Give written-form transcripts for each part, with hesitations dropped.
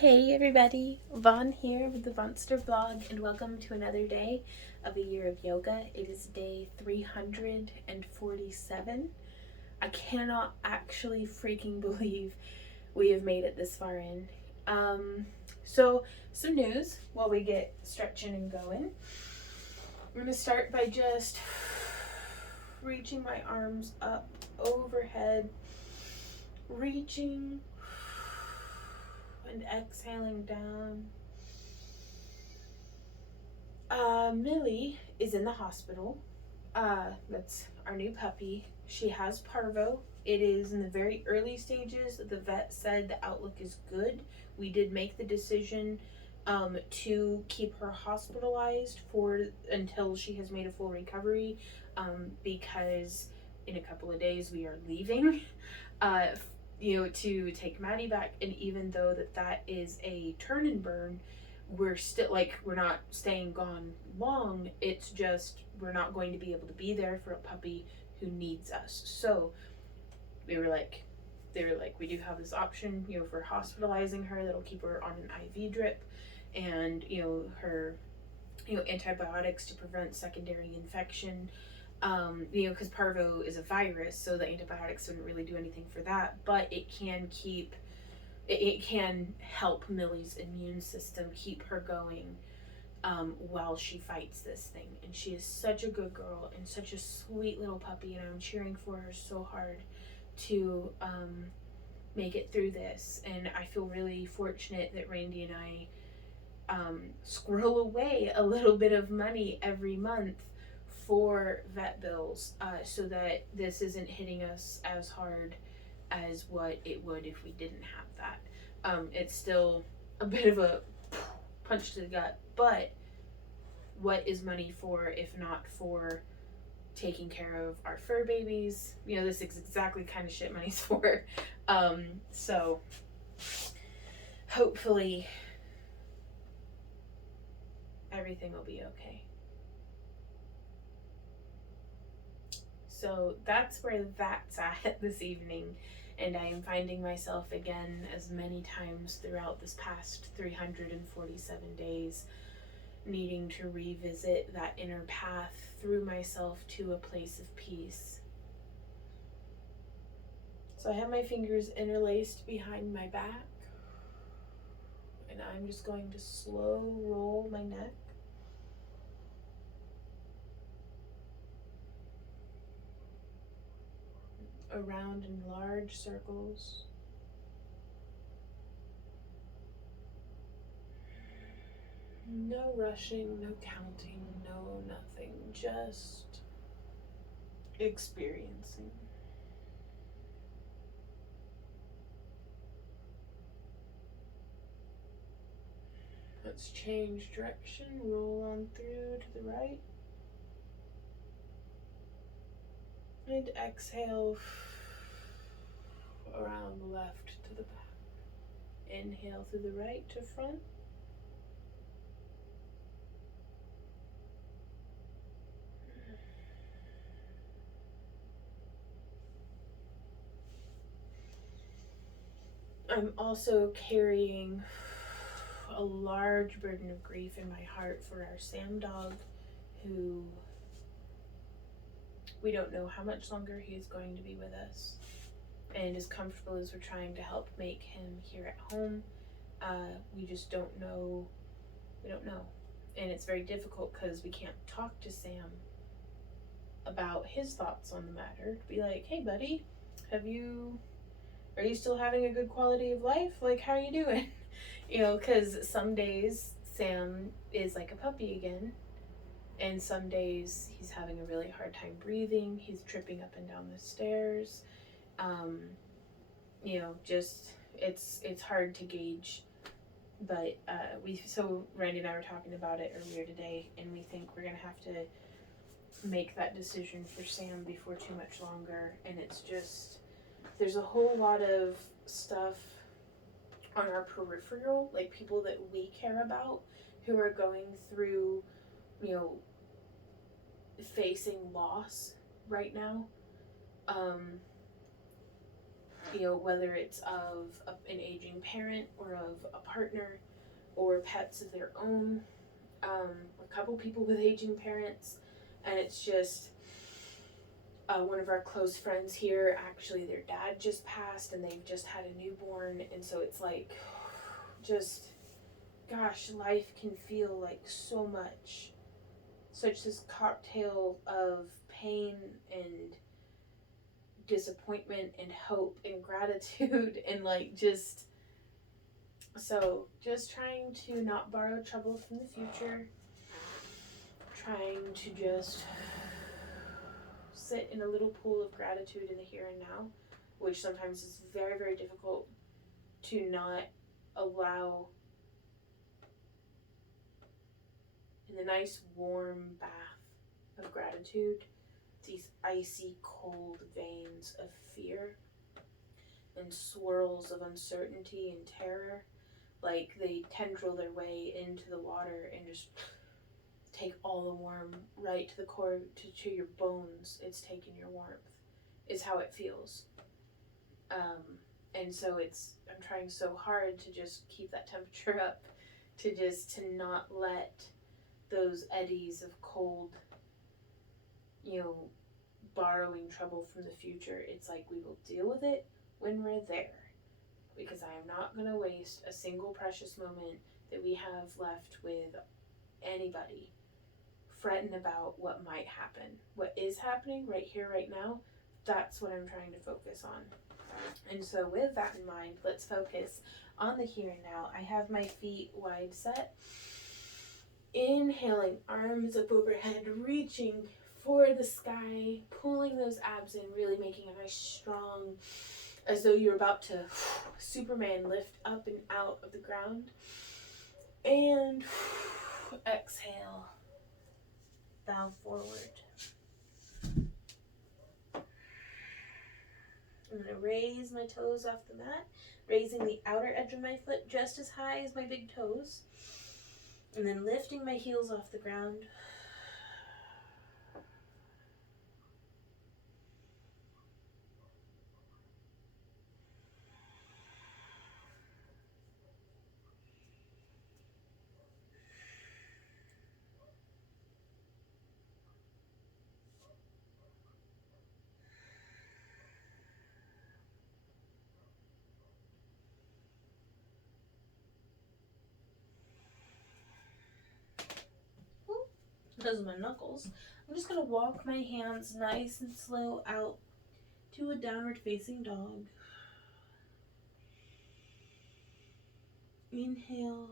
Hey everybody, Vaughn here with the Vonster blog, and welcome to another day of a year of yoga. It is day 347. I cannot actually freaking believe we have made it this far in. So some news while we get stretching and going. I'm going to start by just reaching my arms up overhead, reaching and exhaling down. Millie is in the hospital. That's our new puppy. She has parvo. It is in the very early stages. The vet said the outlook is good. We did make the decision to keep her hospitalized for until she has made a full recovery, because in a couple of days we are leaving. Uh, to take Maddie back, and even though that is a turn and burn, we're still we're not staying gone long. It's just we're not going to be able to be there for a puppy who needs us. So we were like, they were like, we do have this option, for hospitalizing her that'll keep her on an IV drip, and her antibiotics to prevent secondary infection. Because parvo is a virus, so the antibiotics didn't really do anything for that, but it can help Millie's immune system keep her going, while she fights this thing. And she is such a good girl and such a sweet little puppy, and I'm cheering for her so hard to make it through this. And I feel really fortunate that Randy and I squirrel away a little bit of money every month for vet bills, so that this isn't hitting us as hard as what it would if we didn't have that. It's still a bit of a punch to the gut, but what is money for if not for taking care of our fur babies? This is exactly the kind of shit money's for. So hopefully everything will be okay. So that's where that's at this evening. And I am finding myself again, as many times throughout this past 347 days, needing to revisit that inner path through myself to a place of peace. So I have my fingers interlaced behind my back, and I'm just going to slow roll my neck. Around in large circles. No rushing, no counting, no nothing, just experiencing. Let's change direction, roll on through to the right. And exhale around the left to the back. Inhale through the right to front. I'm also carrying a large burden of grief in my heart for our Sam dog, who we don't know how much longer he's going to be with us. And as comfortable as we're trying to help make him here at home, we just don't know. We don't know. And it's very difficult because we can't talk to Sam about his thoughts on the matter. To be like, hey buddy, are you still having a good quality of life? Like, how are you doing? Because some days Sam is like a puppy again, and some days he's having a really hard time breathing. He's tripping up and down the stairs. Just it's hard to gauge. But Randy and I were talking about it earlier today, and we think we're gonna have to make that decision for Sam before too much longer. And it's just, there's a whole lot of stuff on our peripheral, like people that we care about, who are going through, facing loss right now. whether it's of an aging parent or of a partner or pets of their own, a couple people with aging parents, and it's just one of our close friends here, actually their dad just passed and they've just had a newborn, and so it's like, just, gosh, life can feel like so much, such this cocktail of pain and disappointment and hope and gratitude and like just trying to not borrow trouble from the future, trying to just sit in a little pool of gratitude in the here and now, which sometimes is very, very difficult to not allow in the nice warm bath of gratitude these icy cold veins of fear and swirls of uncertainty and terror, like they tendril their way into the water and just take all the warmth right to the core, to your bones. It's taking your warmth, is how it feels. And so I'm trying so hard to just keep that temperature up, to not let those eddies of cold, borrowing trouble from the future. It's like we will deal with it when we're there, because I am not going to waste a single precious moment that we have left with anybody fretting about what might happen. What is happening right here, right now, that's what I'm trying to focus on. And so with that in mind, let's focus on the here and now. I have my feet wide set. Inhaling, arms up overhead, reaching for the sky, pulling those abs in, really making a nice strong, as though you're about to Superman lift up and out of the ground. And exhale, bow forward. I'm going to raise my toes off the mat, raising the outer edge of my foot just as high as my big toes, and then lifting my heels off the ground. Those are my knuckles. I'm just going to walk my hands nice and slow out to a downward facing dog. Inhale,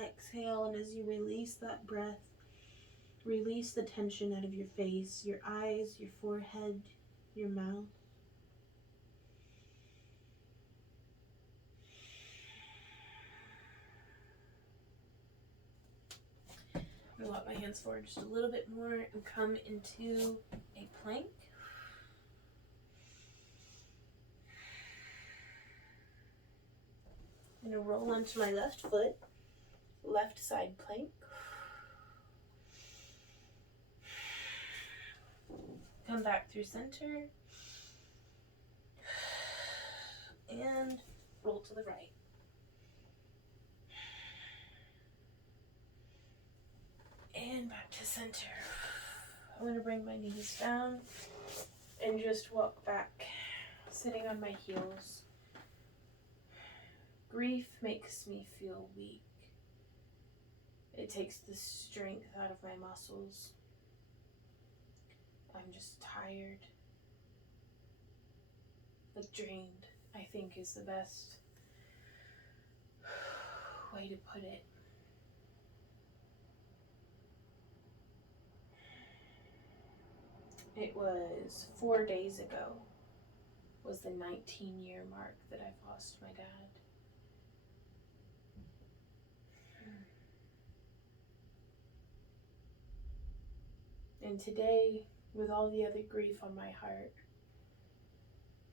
exhale, and as you release that breath, release the tension out of your face, your eyes, your forehead, your mouth. I'm going to walk my hands forward just a little bit more and come into a plank. I'm going to roll onto my left foot, left side plank. Come back through center. And roll to the right. And back to center. I'm going to bring my knees down and just walk back, sitting on my heels. Grief makes me feel weak. It takes the strength out of my muscles. I'm just tired. Like drained, I think, is the best way to put it. It was 4 days ago, was the 19-year mark that I've lost my dad. And today, with all the other grief on my heart,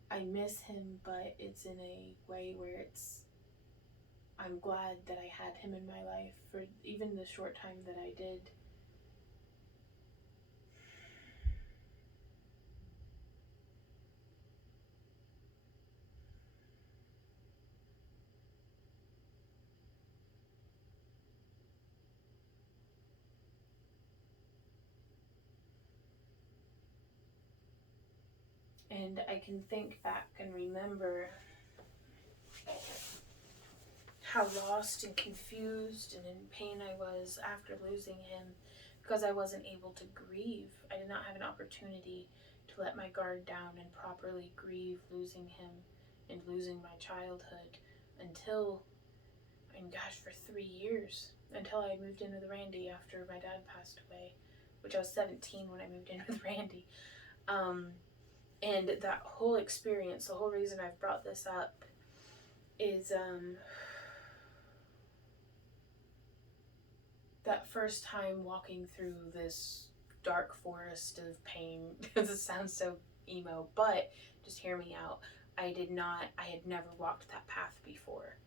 I miss him, but it's in a way where I'm glad that I had him in my life for even the short time that I did. And I can think back and remember how lost and confused and in pain I was after losing him, because I wasn't able to grieve. I did not have an opportunity to let my guard down and properly grieve losing him and losing my childhood until, and gosh, for 3 years, until I moved in with Randy after my dad passed away, which I was 17 when I moved in with Randy. And that whole experience, the whole reason I've brought this up is that first time walking through this dark forest of pain. This sounds so emo, but just hear me out. I had never walked that path before.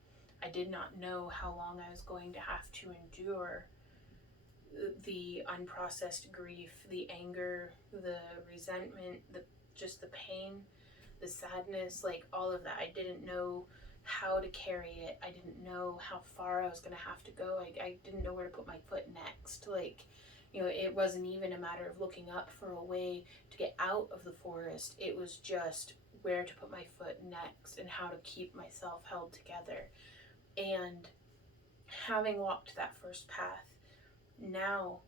I did not know how long I was going to have to endure the unprocessed grief, the anger, the resentment, just the pain, the sadness, like all of that. I didn't know how to carry it. I didn't know how far I was going to have to go. I didn't know where to put my foot next. Like, it wasn't even a matter of looking up for a way to get out of the forest. It was just where to put my foot next and how to keep myself held together. And having walked that first path, now,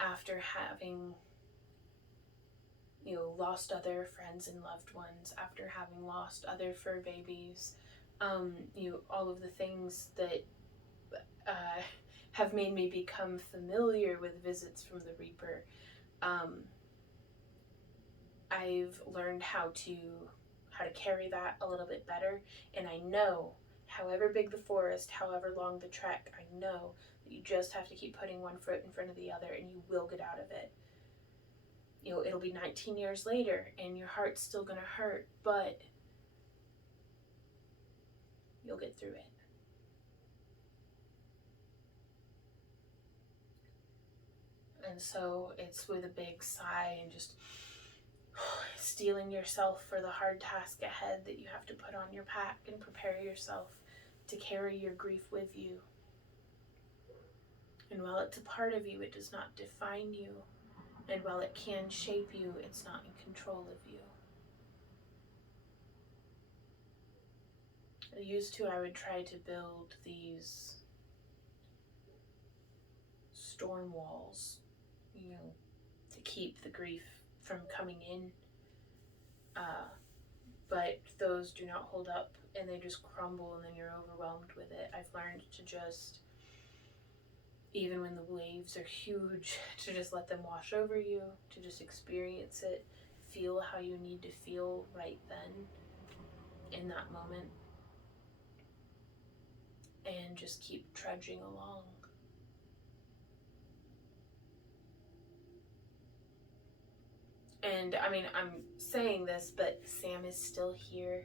after having lost other friends and loved ones, after having lost other fur babies, all of the things that have made me become familiar with visits from the Reaper, I've learned how to carry that a little bit better, and I know, however big the forest, however long the trek, I know that you just have to keep putting one foot in front of the other, and you will get out of it. It'll be 19 years later and your heart's still gonna hurt, but you'll get through it. And so it's with a big sigh and just steeling yourself for the hard task ahead that you have to put on your pack and prepare yourself to carry your grief with you. And while it's a part of you, it does not define you. And while it can shape you, it's not in control of you. I would try to build these storm walls, to keep the grief from coming in. But those do not hold up, and they just crumble, and then you're overwhelmed with it. I've learned to just, even when the waves are huge, to just let them wash over you, to just experience it, feel how you need to feel right then, in that moment, and just keep trudging along. And I mean, I'm saying this, but Sam is still here.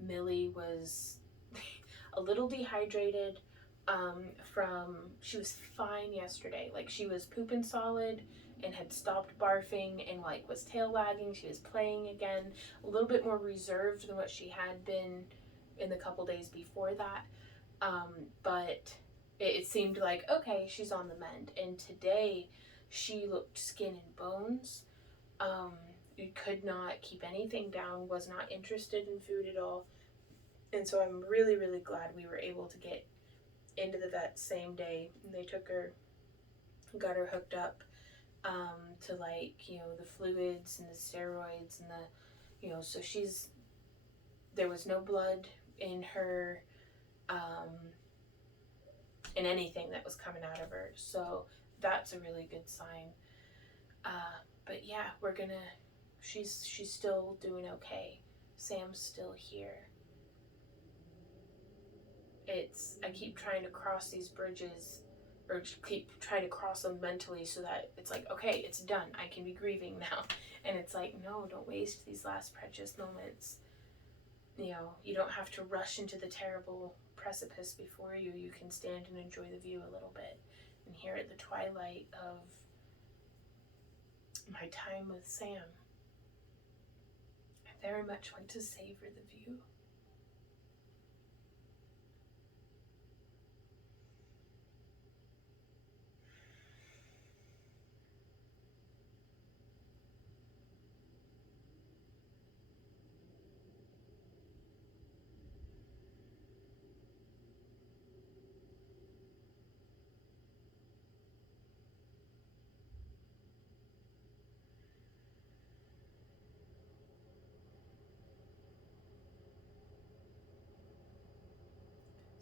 Millie was a little dehydrated she was fine yesterday. Like, she was pooping solid and had stopped barfing and like was tail wagging. She was playing again, a little bit more reserved than what she had been in the couple days before that. But it seemed like, okay, she's on the mend. And today she looked skin and bones. Could not keep anything down, was not interested in food at all. And so I'm really, really glad we were able to get into the vet same day. They took her, got her hooked up to the fluids and the steroids and the, so there was no blood in her, in anything that was coming out of her. So that's a really good sign. But yeah, she's still doing okay. Sam's still here. I keep trying to cross these bridges, or keep trying to cross them mentally so that it's like, okay, it's done. I can be grieving now. And it's like, no, don't waste these last precious moments. You don't have to rush into the terrible precipice before you. You can stand and enjoy the view a little bit. And here at the twilight of my time with Sam, I very much want to savor the view.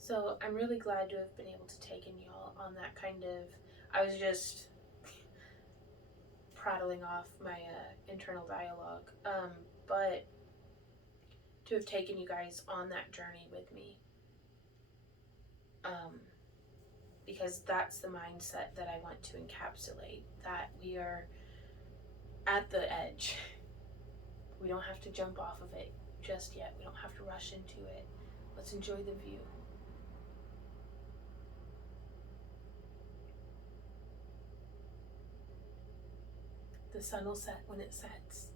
So I'm really glad to have been able to take in y'all on that kind of, I was just prattling off my internal dialogue, but to have taken you guys on that journey with me, because that's the mindset that I want to encapsulate, that we are at the edge. We don't have to jump off of it just yet. We don't have to rush into it. Let's enjoy the view. The sun will set when it sets.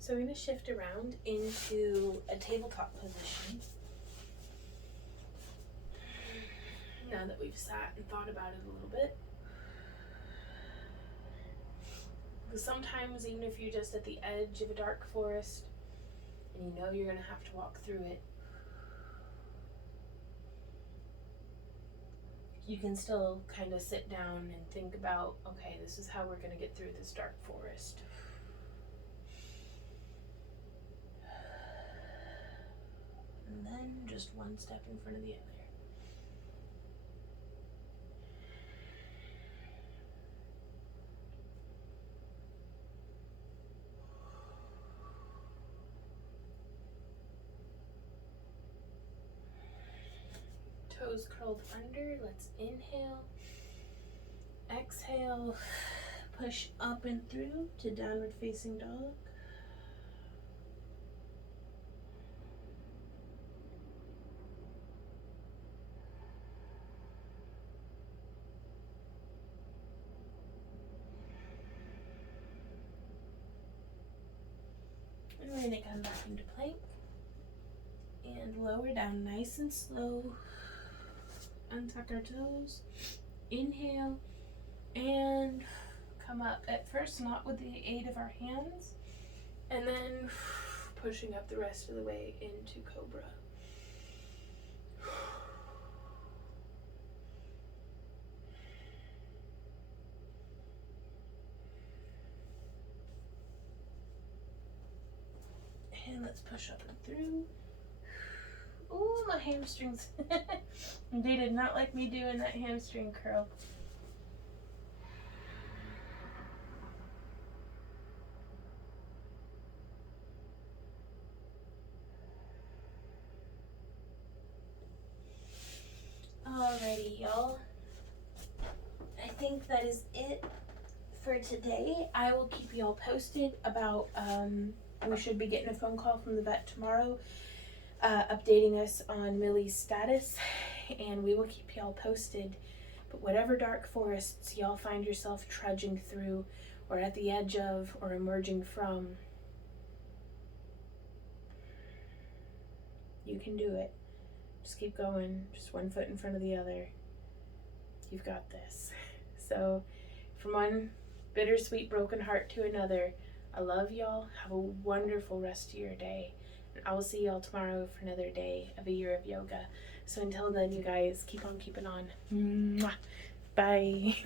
So we're going to shift around into a tabletop position. Now that we've sat and thought about it a little bit. Because sometimes, even if you're just at the edge of a dark forest and you know you're going to have to walk through it, you can still kind of sit down and think about, okay, this is how we're going to get through this dark forest. And then just one step in front of the other. Toes curled under. Let's inhale. Exhale. Push up and through to downward facing dog. And we're going to come back into plank. And lower down nice and slow. Untuck our toes. Inhale. And come up at first, not with the aid of our hands. And then pushing up the rest of the way into Cobra. And let's push up and through. Ooh, my hamstrings. They did not like me doing that hamstring curl. Alrighty, y'all. I think that is it for today. I will keep y'all posted about, we should be getting a phone call from the vet tomorrow, updating us on Millie's status, and we will keep y'all posted. But whatever dark forests y'all find yourself trudging through, or at the edge of, or emerging from, you can do it. Just keep going, just one foot in front of the other. You've got this. So, from one bittersweet broken heart to another, I love y'all. Have a wonderful rest of your day. And I will see y'all tomorrow for another day of a year of yoga. So until then, you guys, keep on keeping on. Mwah. Bye.